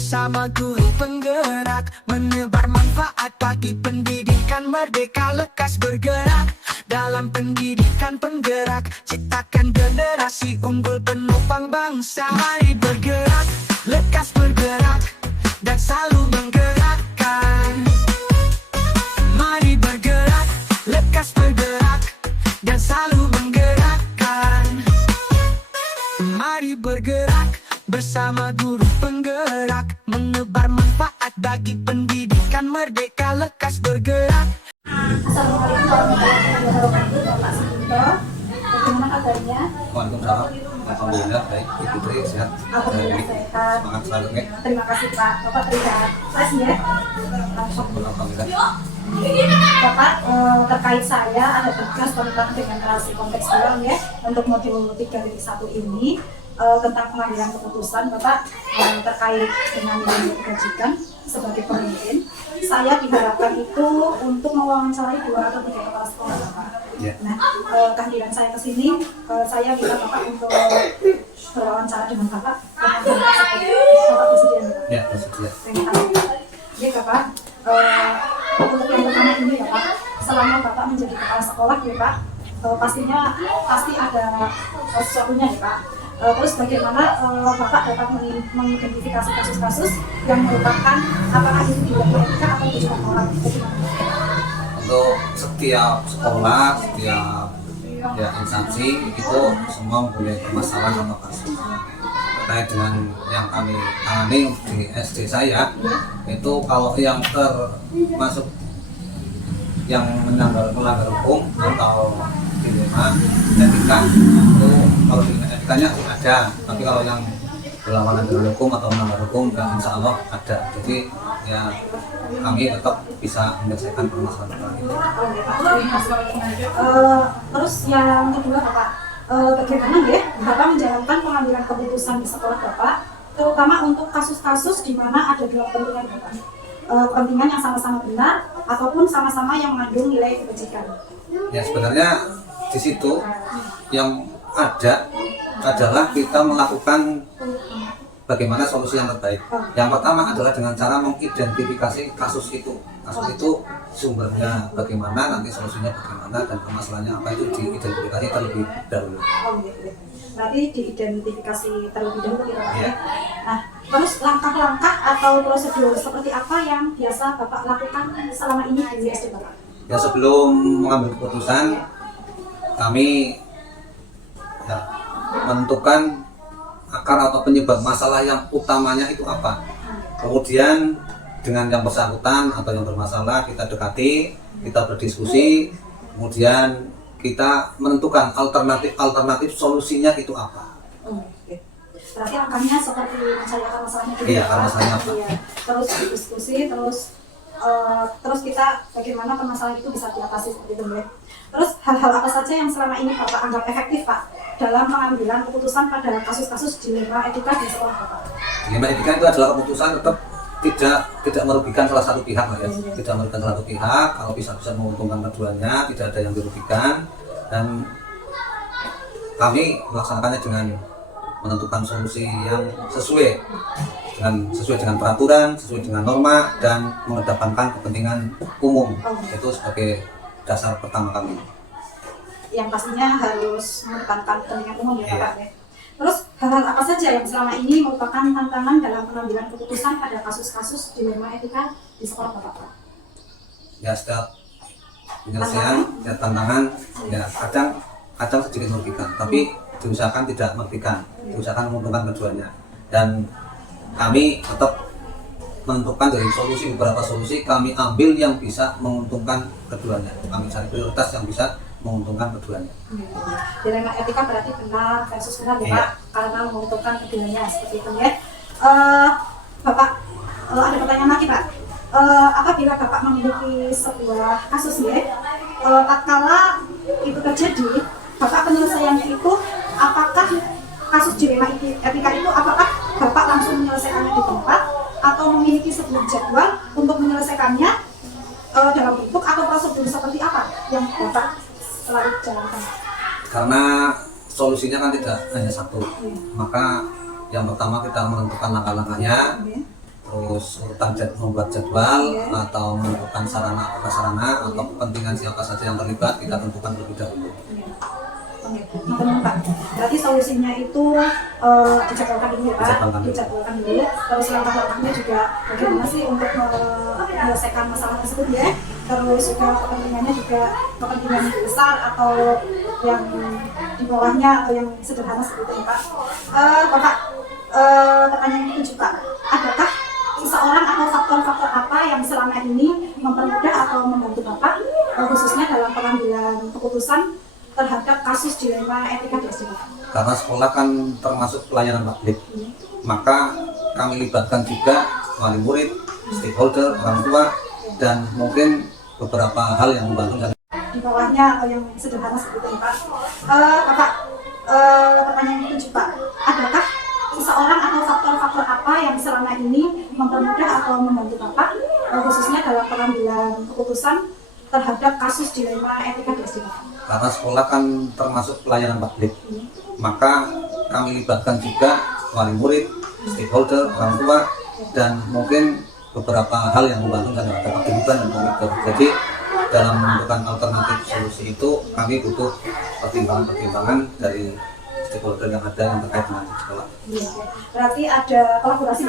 bersama guru penggerak, menebar manfaat bagi pendidikan merdeka, lekas bergerak dalam pendidikan penggerak, ciptakan generasi unggul penopang bangsa. Mari bergerak, lekas bergerak, dan selalu menggerakkan. Mari bergerak, lekas bergerak, dan selalu menggerakkan. Mari bergerak bersama guru penggerak, menebar manfaat bagi pendidikan merdeka, lekas bergerak. Assalamualaikum warahmatullahi wabarakatuh, Bapak Suginto. Bagaimana kabarnya? Waalaikumsalam. Alhamdulillah baik. Ibu Tri sehat. Alhamdulillah sehat. Semangat selalu nih. Terima kasih Pak. Bapak terlihat fresh ya. Alhamdulillah. Bapak, terkait saya ada tugas tentang generasi kontekstual ya untuk modul 3.1 ini tentang pengambilan keputusan. Bapak terkait dengan nilai kebajikan sebagai pemimpin. Saya diharapkan itu untuk mewawancarai 2 atau 3 kepala sekolah Bapak. Ya. Nah, kehadiran saya ke sini, saya minta Bapak untuk berwawancara dengan Bapak. Bapak bersedia? Ya, bersedia. Jadi Bapak, untuk yang pertama ini ya Pak, selama Bapak menjadi kepala sekolah ya Pak, pasti ada sesuatunya ya Pak. Terus bagaimana Bapak dapat mengidentifikasi kasus-kasus yang merupakan apakah itu dilanggar etika atau tidak orang? Untuk setiap sekolah, setiap instansi itu semua mempunyai permasalahan atau kasus. Terkait dengan yang kami tangani di SD saya, itu kalau yang termasuk yang melanggar hukum atau dilema etika, itu kalau di etikanya ada, tapi kalau yang berlawanan dengan hukum atau melanggar hukum dan insya Allah ada. Jadi ya kami tetap bisa menyelesaikan permasalahan itu. Terus yang kedua Bapak, bagaimana ya Bapak menjalankan pengambilan keputusan di sekolah Bapak, terutama untuk kasus-kasus di mana ada 2 kepentingan Bapak, kepentingan yang sama-sama benar ataupun sama-sama yang mengandung nilai kebajikan. Ya sebenarnya di situ yang ada adalah kita melakukan bagaimana solusi yang terbaik. Yang pertama adalah dengan cara mengidentifikasi kasus itu. Kasus itu sumbernya bagaimana, nanti solusinya bagaimana, dan permasalahannya apa, itu diidentifikasi terlebih dahulu. Berarti diidentifikasi terlebih dahulu ya Pak ya. Nah, terus langkah-langkah atau prosedur seperti apa yang biasa Bapak lakukan selama ini di SD Bapak? Ya sebelum mengambil keputusan, kami menentukan akar atau penyebab masalah yang utamanya itu apa. Kemudian dengan yang bersangkutan atau yang bermasalah kita dekati, kita berdiskusi, kemudian kita menentukan alternatif solusinya itu apa. Berarti langkahnya seperti mencari masalahnya dulu. Iya, masalahnya apa? Iya. Terus berdiskusi, terus kita bagaimana permasalahan itu bisa diatasi seperti itu ya. Terus hal-hal apa saja yang selama ini Bapak anggap efektif Pak dalam pengambilan keputusan pada kasus-kasus dilema etika di sekolah Bapak? Dilema etika itu adalah keputusan tetap tidak merugikan salah satu pihak lah ya. Tidak merugikan salah satu pihak, kalau bisa menguntungkan keduanya, tidak ada yang dirugikan, dan kami melaksanakannya dengan menentukan solusi yang sesuai dengan peraturan, sesuai dengan norma, dan mengedepankan kepentingan umum. Itu sebagai dasar pertama kami. Yang pastinya harus mengedepankan kepentingan umum ya Pak ya. Terus hal-hal apa saja yang selama ini merupakan tantangan dalam pengambilan keputusan pada kasus-kasus dilema etika di sekolah Bapak? Ya setiap penyelesaian, ya tantangan, ya kadang sedikit merugikan, tapi diusahakan tidak merugikan, diusahakan menguntungkan keduanya. Dan kami tetap menentukan dari beberapa solusi kami ambil yang bisa menguntungkan keduanya. Kami cari prioritas yang bisa menguntungkan keduanya. Dilema etika berarti benar versus benar ya Pak, karena menguntungkan keduanya seperti itu ya. Bapak, ada pertanyaan lagi Pak. Apabila Bapak memiliki sebuah kasus ya, tatkala itu terjadi, Bapak penyelesaiannya itu apakah kasus dilema etika itu apakah Bapak langsung menyelesaikannya di tempat atau memiliki sebuah jadwal untuk menyelesaikannya dalam bentuk atau prosedur seperti apa yang Bapak selalu jalankan? Karena solusinya kan tidak hanya satu, maka yang pertama kita menentukan langkah-langkahnya, terus urutan membuat jadwal atau menentukan sarana atau prasarana atau kepentingan siapa saja yang terlibat kita tentukan terlebih dahulu. Pak. Berarti solusinya itu dijadwalkan dulu ya Pak, dijadwalkan dulu. Terus langkah-langkahnya juga bagaimana sih untuk menyelesaikan masalah tersebut ya. Terus juga kepentingannya juga kepentingan besar atau yang di bawahnya atau yang sederhana seperti itu Pak. Bapak, pertanyaan yang kedua Pak, adakah seseorang atau faktor-faktor apa yang selama ini mempermudah atau membantu Bapak khususnya dalam pengambilan keputusan terhadap kasus dilema etika di SD? Karena sekolah kan termasuk pelayanan publik, maka kami libatkan juga wali murid, stakeholder, orang tua, dan mungkin beberapa hal yang membantu di bawahnya atau yang sederhana seperti itu Pak. Bapak, pertanyaan yang kedua Pak, adakah seseorang atau faktor-faktor apa yang selama ini mempermudah atau membantu Bapak khususnya dalam pengambilan keputusan terhadap kasus dilema etika di SD? Karena sekolah kan termasuk pelayanan publik, maka kami libatkan juga wali murid, stakeholder, orang tua, dan mungkin beberapa hal yang membantu dan ada keterlibatan dan komitmen. Jadi dalam menentukan alternatif solusi itu kami butuh pertimbangan-pertimbangan dari stakeholder yang ada yang terkait dengan sekolah. Berarti ada kolaborasi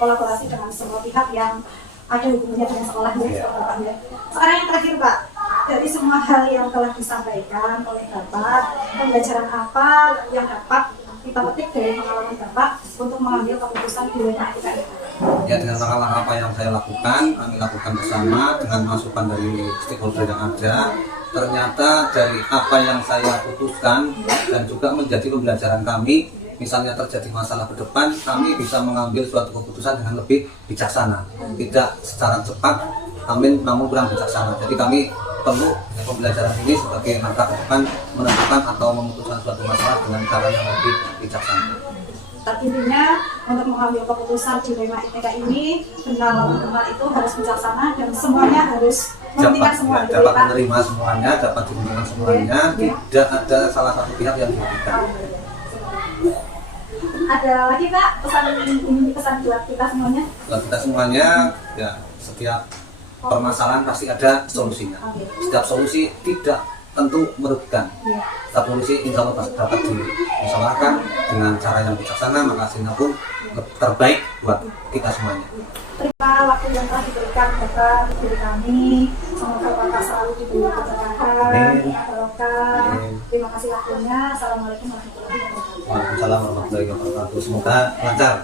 Kolaborasi dengan semua pihak yang ada hubungannya dengan sekolah ya. Sekarang yang terakhir Pak, dari semua hal yang telah disampaikan oleh Bapak, pembelajaran apa yang dapat kita petik dari pengalaman Bapak untuk mengambil keputusan dilema etika ini? Ya, dengan langkah-langkah apa yang saya lakukan, kami lakukan bersama dengan masukan dari stakeholder yang ada. Ternyata dari apa yang saya putuskan dan juga menjadi pembelajaran kami, misalnya terjadi masalah ke depan, kami bisa mengambil suatu keputusan dengan lebih bijaksana, tidak secara cepat, namun kurang bijaksana. Jadi kami perlu pembelajaran ini sebagai langkah ke depan menentukan atau memutuskan suatu masalah dengan cara yang lebih bijaksana. Intinya untuk mengambil keputusan dilema etika ini benar itu harus bijaksana dan semuanya harus mementingkan semua. Dapat menerima semuanya, dapat dimentingkan semuanya, tidak ada salah satu pihak yang dirugikan. Ada lagi Kak pesan buat kita semuanya? Buat kita semuanya, ya setiap permasalahan pasti ada solusinya. Setiap solusi tidak tentu merugikan. Setiap solusi insya Allah pasti dapat dimusyawarahkan dengan cara yang bijaksana, maka hasilnya pun terbaik buat kita semuanya. Terima waktu yang telah diberikan Bapak dari kami. Semoga Bapak selalu diberi keberkahan, barokah. Terima kasih waktunya. Assalamualaikum warahmatullahi wabarakatuh. Waalaikumsalam warahmatullahi wabarakatuh. Semoga lancar.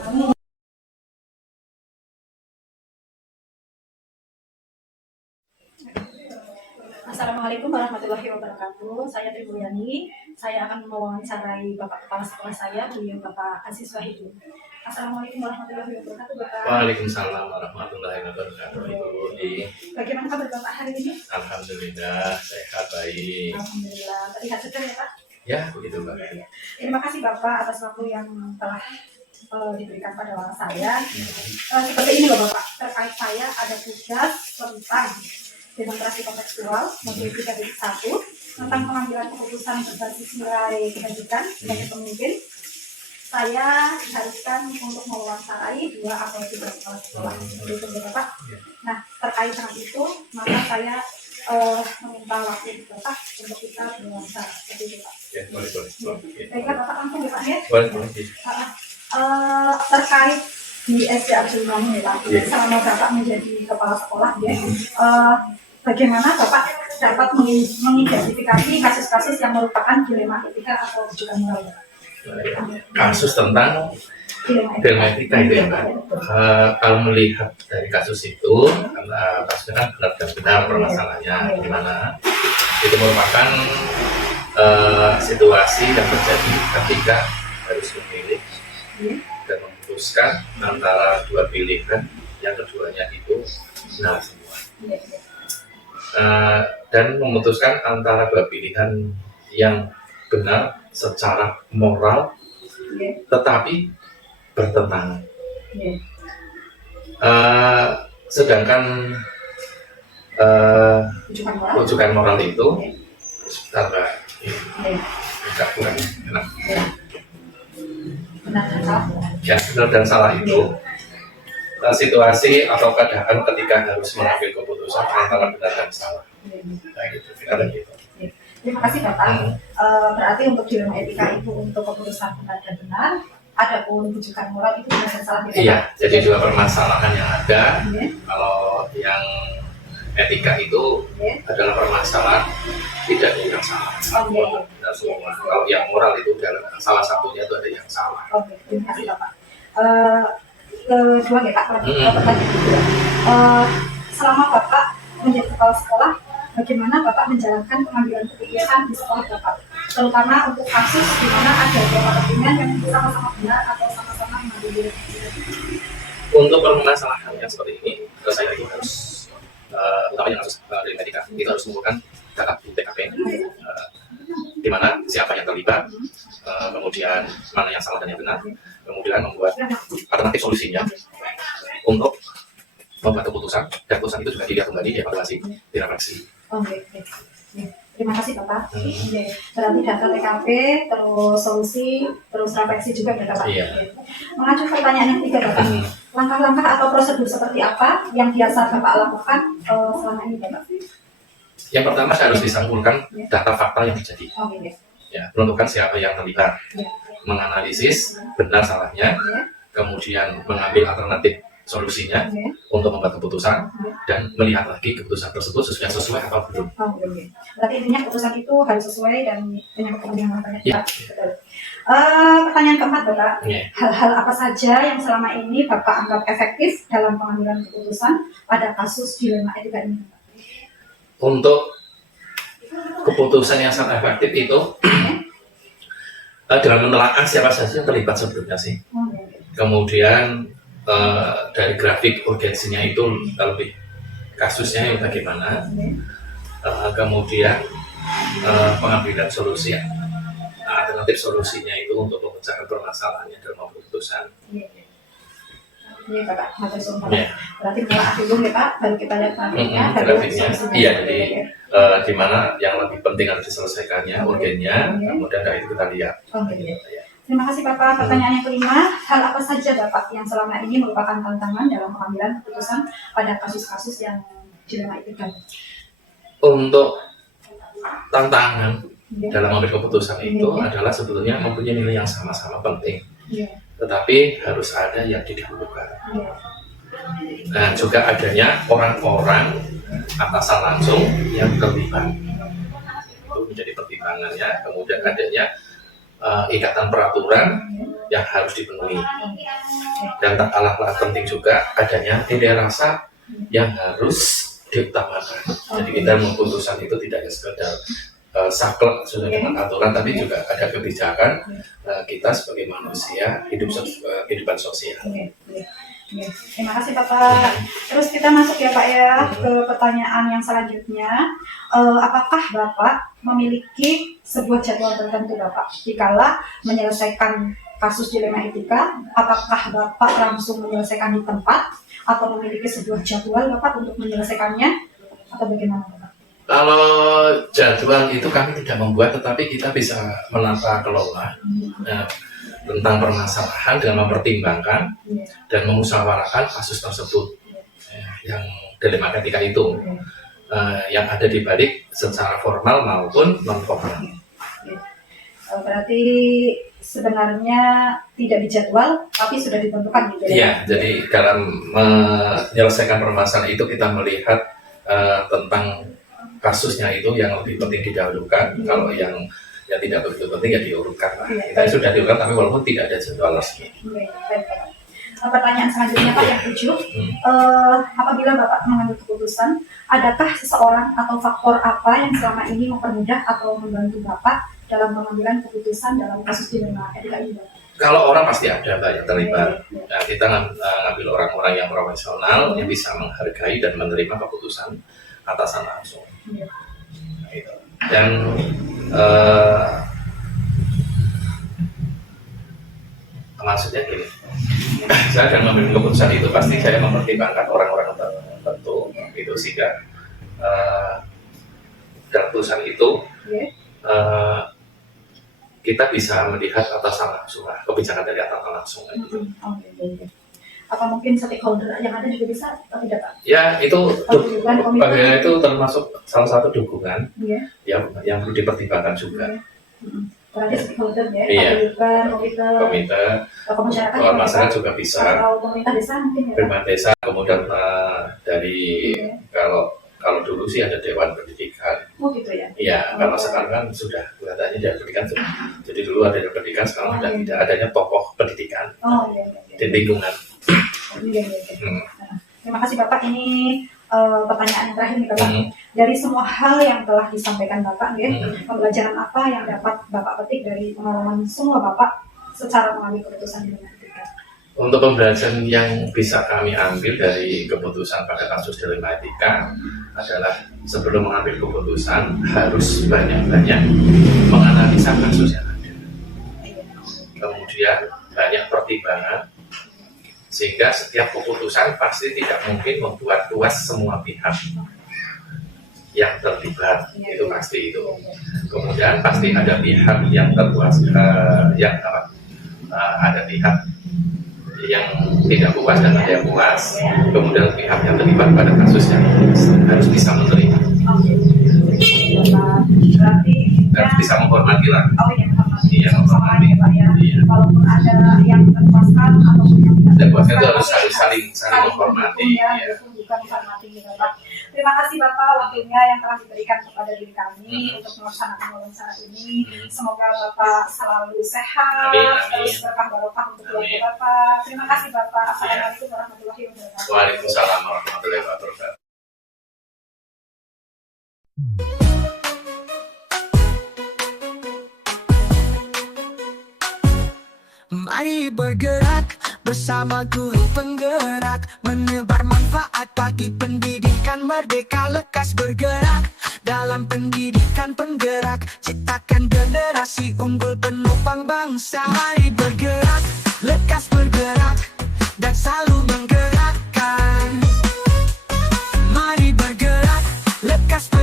Assalamualaikum warahmatullahi wabarakatuh. Saya Tri Mulyani. Saya akan mewawancarai Bapak Kepala Sekolah saya, beliau Bapak Aziz Wahidin. Assalamualaikum warahmatullahi wabarakatuh, Bapak. Waalaikumsalam warahmatullahi wabarakatuh, Ibu Budi. Bagaimana kabar Bapak hari ini? Alhamdulillah, sehat, baik. Alhamdulillah, terlihat segar ya Pak? Ya, begitu Pak. Terima kasih Bapak atas waktu yang telah diberikan pada saya. Seperti ini loh Bapak, terkait saya ada tugas tentang demonstrasi kontekstual modul 3.1 tentang pengambilan keputusan berbasis nilai pendidikan sebagai pemimpin. Saya diharuskan untuk mewawancarai 2 atau 3 kepala sekolah itu Bapak. Nah, terkait dengan itu, maka saya meminta waktu Bapak untuk kita berwawancara seperti itu Pak. Ya, boleh. Baiklah Bapak, langsung ya Pak ya. Boleh. Terkait di SD Abdul Mamun ya Pak, selama Bapak menjadi kepala sekolah ya, bagaimana Bapak dapat mengidentifikasi kasus-kasus yang merupakan dilema etika atau rujukan moral? Kasus tentang dilema etika itu ya Pak. Kalau melihat dari kasus itu, karena kasusnya kan benar dan benar permasalahannya di mana itu merupakan situasi yang terjadi ketika harus memilih dan memutuskan antara 2 pilihan, yang keduanya itu benar semua. Dan memutuskan antara 2 pilihan yang benar secara moral, tetapi bertentangan. Sedangkan rujukan moral itu sebentar tidak kurang enak. Ya, benar dan salah itu situasi atau keadaan ketika harus mengambil keputusan antara benar dan salah. Nah, gitu, ada gitu. Terima kasih Bapak. Berarti untuk dilema etika itu untuk keputusan benar dan benar, adapun rujukan moral itu benar dan salah. Iya, jadi dua permasalahan yang ada. Kalau yang etika itu adalah permasalahan tidak ada yang salah. Benar semua. Kalau yang moral itu adalah salah satunya itu ada yang salah. Oke, terima kasih Bapak. Kedua ya Pak, pertanyaan kedua. Selama Bapak menjadi kepala sekolah, bagaimana Bapak menjalankan pengambilan keputusan di sekolah Bapak? Terutama untuk kasus di mana ada dua kepentingan yang sama-sama benar atau sama-sama mengambil keputusan. Untuk permasalahan yang seperti ini, saya itu harus utamanya kasus dari etika, itu harus mengumpulkan data di TKP, di mana siapa yang terlibat, kemudian mana yang salah dan yang benar, kemudian membuat alternatif solusinya untuk membuat keputusan, dan keputusan itu juga dilihat kembali, dievaluasi, direfleksi. Oke. Terima kasih Bapak. Berarti data TKP, terus solusi, terus refleksi juga ya Bapak. Iya. Mengacu pertanyaan yang ketiga Bapak. Langkah-langkah atau prosedur seperti apa yang biasa Bapak lakukan selama ini Bapak? Yang pertama harus disampulkan data fakta yang terjadi. Oke. Ya, menentukan siapa yang terlibat, menganalisis benar salahnya, kemudian mengambil alternatif solusinya untuk membuat keputusan dan melihat lagi keputusan tersebut sesuai atau belum. Berarti intinya keputusan itu harus sesuai dan punya kepentingan banyak. Pertanyaan keempat Bapak, hal-hal apa saja yang selama ini Bapak anggap efektif dalam pengambilan keputusan pada kasus dilema etika ini? Untuk keputusan yang sangat efektif itu dengan menelaah siapa saja yang terlibat sebelumnya sih. Kemudian dari grafik urgensinya itu lebih kasusnya yang bagaimana, kemudian pengambilan solusi, alternatif solusinya itu untuk memecahkan permasalahannya dalam keputusan. Iya Bapak, berarti menelaah dulu ya Pak, baru kita lihat grafiknya. Iya, jadi di mana yang lebih penting harus diselesaikannya, urgennya, kemudian dari itu kita lihat. Terima kasih Bapak. Pertanyaan yang kelima, hal apa saja Bapak yang selama ini merupakan tantangan dalam pengambilan keputusan pada kasus-kasus yang dilema etika? Untuk tantangan dalam mengambil keputusan itu adalah sebetulnya mempunyai nilai yang sama-sama penting, tetapi harus ada yang didahulukan. Nah, juga adanya orang-orang atasan langsung yang terlibat itu menjadi pertimbangannya. Kemudian adanya ikatan peraturan yang harus dipenuhi, dan tak kalah penting juga adanya nilai rasa yang harus diutamakan. Jadi kita memutuskan itu tidak sekedar saklek sesuai dengan aturan, tapi juga ada kebijakan kita sebagai manusia kehidupan sosial. Terima kasih Bapak. Terus kita masuk ya Pak ya ke pertanyaan yang selanjutnya. Apakah Bapak memiliki sebuah jadwal tertentu Bapak dikala menyelesaikan kasus dilema etika? Apakah Bapak langsung menyelesaikan di tempat atau memiliki sebuah jadwal Bapak untuk menyelesaikannya atau bagaimana Bapak? Kalau jadwal itu kami tidak membuat, tetapi kita bisa menata kelola tentang permasalahan dengan mempertimbangkan dan memusyawarahkan kasus tersebut yang dilema etika itu yang ada di balik secara formal maupun non formal. Berarti sebenarnya tidak dijadwal tapi sudah ditentukan gitu ya? Iya, jadi dalam menyelesaikan permasalahan itu kita melihat tentang kasusnya itu yang lebih penting didahulukan. Kalau yang tidak begitu penting ya diurutkan lah. Kita sudah diurutkan tapi walaupun tidak ada jadwal resmi. Pertanyaan selanjutnya Pak yang 7, apabila Bapak mengambil keputusan, adakah seseorang atau faktor apa yang selama ini mempermudah atau membantu Bapak dalam pengambilan keputusan dalam kasus dilema etika ini? Kalau orang pasti ada Pak yang terlibat. Nah, kita ngambil orang-orang yang profesional yang bisa menghargai dan menerima keputusan atasan langsung. Nah, itu. Dan maksudnya gini, saya dalam mengambil keputusan itu pasti saya mempertimbangkan orang-orang tertentu itu, sehingga dalam keputusan itu kita bisa melihat atasan langsung, kebijakan dari atasan langsung. Apa mungkin stakeholder yang ada juga bisa atau tidak Pak? Ya itu Dukungan komite. bagian itu termasuk salah satu dukungan Iya. yang perlu dipertimbangkan juga. Berarti stakeholder ya, Iya. komite, Komite, masyarakat, kalau masyarakat juga bisa, atau pemerintah desa mungkin ya Pak? pemerintah desa, kemudian dari kalau dulu sih ada Dewan Pendidikan. Oh gitu ya? Iya, kalau sekarang kan sudah kelihatannya Dewan Pendidikan sudah. Jadi dulu ada Dewan Pendidikan, sekarang sudah tidak adanya tokoh pendidikan Oh iya. di lingkungan. Iya. Hmm. Nah, terima kasih Bapak. Ini pertanyaan yang terakhir nih Bapak. Hmm. Dari semua hal yang telah disampaikan Bapak, ya, Hmm. pembelajaran apa yang dapat Bapak petik dari pengalaman semua Bapak secara mengambil keputusan di Dilema Etika? Untuk pembelajaran yang bisa kami ambil dari keputusan pada kasus Dilema Etika adalah sebelum mengambil keputusan harus banyak-banyak menganalisa kasus yang ada. Kemudian banyak pertimbangan sehingga setiap keputusan pasti tidak mungkin membuat puas semua pihak yang terlibat, itu pasti itu. Kemudian pasti ada pihak yang terpuas, ada pihak yang tidak puas dan ada yang puas. Kemudian pihak yang terlibat pada kasusnya harus bisa menerima Berarti dan bisa menghormati lah. oh iya, menghormati. Iya, Sama-sama menghormati. ya Pak ya. Iya. Walaupun ada yang terpuaskan ataupun yang tidak Dan puasnya itu terpuaskan, harus tapi saling menghormati. mendukung ya, Iya. mendukung, bukan menghormati gitu Pak. Terima kasih Bapak waktunya yang telah diberikan kepada diri kami untuk melaksanakan wawancara ini. Semoga Bapak selalu sehat, Amin, amin. terus berkah barokah untuk keluarga Amin. Bapak. Terima kasih Bapak. Assalamualaikum warahmatullahi wabarakatuh. Waalaikumsalam warahmatullahi wabarakatuh. Mari bergerak bersama guru penggerak, menebar manfaat bagi pendidikan merdeka. Lekas bergerak dalam pendidikan penggerak, ciptakan generasi unggul penopang bangsa. Mari bergerak, lekas bergerak.